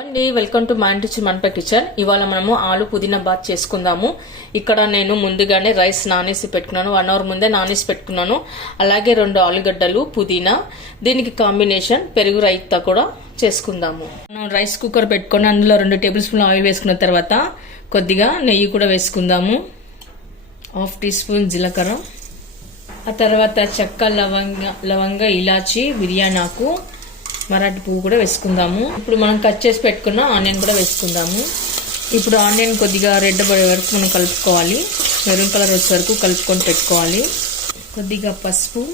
అండి welcome to mind టిచ్ మన్పై kitchen. ఇవాళ మనము ఆలు పుదీనా బాత్ చేసుకుందాము. ఇక్కడ నేను ముందుగానే రైస్ నానేసి పెట్టుకున్నాను, 1 అవర్ ముందే నానేసి పెట్టుకున్నాను. అలాగే 2 ఆలుగడ్డలు, పుదీనా, దీనికి కాంబినేషన్ పెరుగు రైతా కూడా చేసుకుందాము. మనం రైస్ కుక్కర్ పెట్టుకొని అందులో 2 టేబుల్ స్పూన్ ఆయిల్ వేసుకున్న తర్వాత కొద్దిగా నెయ్యి కూడా వేసుకుందాము. 1/2 టీ స్పూన్ జీలకర్ర, ఆ తర్వాత చెక్క, లవంగ, ఇలాచి, బిర్యానీ ఆకు, మరాఠీ పువ్వు కూడా వేసుకుందాము. ఇప్పుడు మనం కట్ చేసి పెట్టుకున్న ఆనియన్ కూడా వేసుకుందాము. ఇప్పుడు ఆనియన్ కొద్దిగా రెడ్ పడే వరకు మనం కలుపుకోవాలి, మెరూన్ కలర్ వచ్చే వరకు కలుపుకొని పెట్టుకోవాలి. కొద్దిగా పసుపు,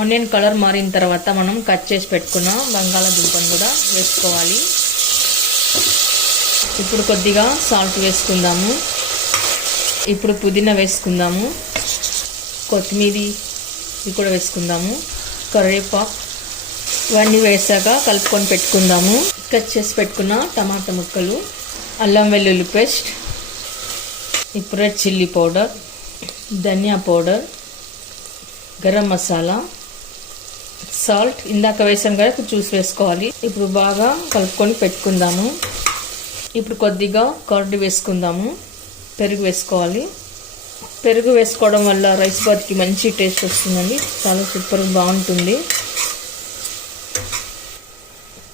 ఆనియన్ కలర్ మారిన తర్వాత మనం కట్ చేసి పెట్టుకున్న బంగాళాదుంపను కూడా వేసుకోవాలి. ఇప్పుడు కొద్దిగా సాల్ట్ వేసుకుందాము. ఇప్పుడు పుదీనా వేసుకుందాము, కొత్తిమీర ఇది కూడా వేసుకుందాము, కరివేపాకు, ఇవన్నీ వేసాక కలుపుకొని పెట్టుకుందాము. కట్ చేసి పెట్టుకున్న టమాటా ముక్కలు, అల్లం వెల్లుల్లి పేస్ట్, ఇప్పుడు రెడ్ చిల్లీ పౌడర్, ధనియా పౌడర్, గరం మసాలా, సాల్ట్ ఇందాక వేసాం కదా, చూసి వేసుకోవాలి. ఇప్పుడు బాగా కలుపుకొని పెట్టుకుందాము. ఇప్పుడు కొద్దిగా కర్డ్ వేసుకుందాము, పెరుగు వేసుకోవాలి. పెరుగు వేసుకోవడం వల్ల రైస్ బాత్కి మంచి టేస్ట్ వస్తుందండి, చాలా సూపర్గా బాగుంటుంది.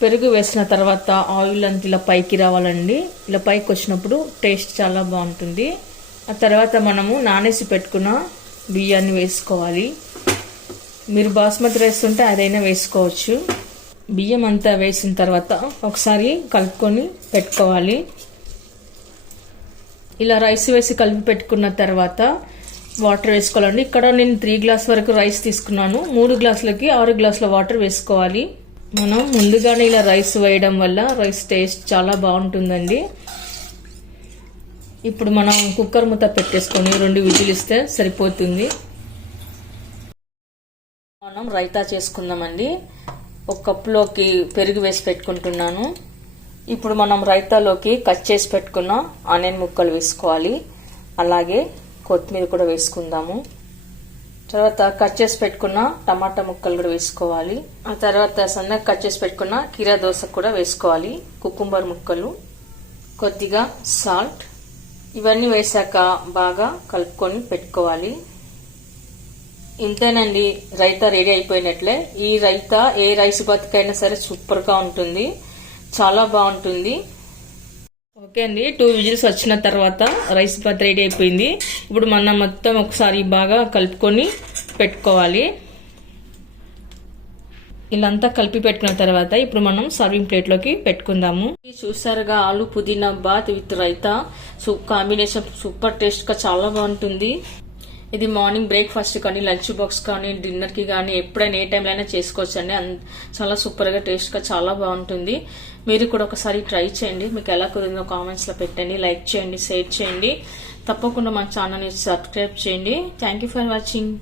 పెరుగు వేసిన తర్వాత ఆయిల్ అంతా ఇలా పైకి రావాలండి, ఇలా పైకి వచ్చినప్పుడు టేస్ట్ చాలా బాగుంటుంది. ఆ తర్వాత మనము నానేసి పెట్టుకున్న బియ్యాన్ని వేసుకోవాలి. మీరు బాస్మతి రైస్ ఉంటే అదైనా వేసుకోవచ్చు. బియ్యం అంతా వేసిన తర్వాత ఒకసారి కలుపుకొని పెట్టుకోవాలి. ఇలా రైస్ వేసి కలిపి పెట్టుకున్న తర్వాత వాటర్ వేసుకోవాలండి. ఇక్కడ నేను 3 గ్లాస్ వరకు రైస్ తీసుకున్నాను, 3 గ్లాసులకి 6 గ్లాసుల వాటర్ వేసుకోవాలి. మనం ముందుగానే ఇలా రైస్ వేయడం వల్ల రైస్ టేస్ట్ చాలా బాగుంటుందండి. ఇప్పుడు మనం కుక్కర్ మూత పెట్టేసుకొని 2 విజిల్ ఇస్తే సరిపోతుంది. మనం రైతా చేసుకుందామండి. 1 కప్పులోకి పెరుగు వేసి పెట్టుకుంటున్నాను. ఇప్పుడు మనం రైతాలోకి కట్ చేసి పెట్టుకున్న ఆనియన్ ముక్కలు వేసుకోవాలి. అలాగే కొత్తిమీర కూడా వేసుకుందాము. తర్వాత కట్ చేసి పెట్టుకున్న టమాటా ముక్కలు కూడా వేసుకోవాలి. ఆ తర్వాత సన్నగా కట్ చేసి పెట్టుకున్న కీరా దోస కూడా వేసుకోవాలి, కుకుంబర్ ముక్కలు, కొద్దిగా సాల్ట్, ఇవన్నీ వేసాక బాగా కలుపుకొని పెట్టుకోవాలి. ఇంతేనండి, రైతా రెడీ అయిపోయినట్లే. ఈ రైతా ఏ రైస్ బతుకైనా సరే సూపర్గా ఉంటుంది, చాలా బాగుంటుంది. ఓకే అండి, 2 విజిల్స్ వచ్చిన తర్వాత రైస్ బాత్ రెడీ అయిపోయింది. ఇప్పుడు మనం మొత్తం ఒకసారి బాగా కలుపుకొని పెట్టుకోవాలి. ఇలాంతా కలిపి పెట్టుకున్న తర్వాత ఇప్పుడు మనం సర్వింగ్ ప్లేట్లోకి పెట్టుకుందాము. చూసారుగా aloo pudina bath with raita, combination super టేస్ట్గా చాలా బాగుంటుంది. ఇది మార్నింగ్ బ్రేక్ఫాస్ట్ కానీ, లంచ్ బాక్స్ కానీ, డిన్నర్కి కానీ, ఎప్పుడైనా ఏ టైంలో అయినా చేసుకోవచ్చు అండి. చాలా సూపర్గా టేస్ట్గా చాలా బాగుంటుంది. మీరు కూడా ఒకసారి ట్రై చేయండి. మీకు ఎలా కుదిరిందో కామెంట్స్లో పెట్టండి, లైక్ చేయండి, షేర్ చేయండి. తప్పకుండా మా ఛానల్ని సబ్స్క్రైబ్ చేయండి. Thank you for watching.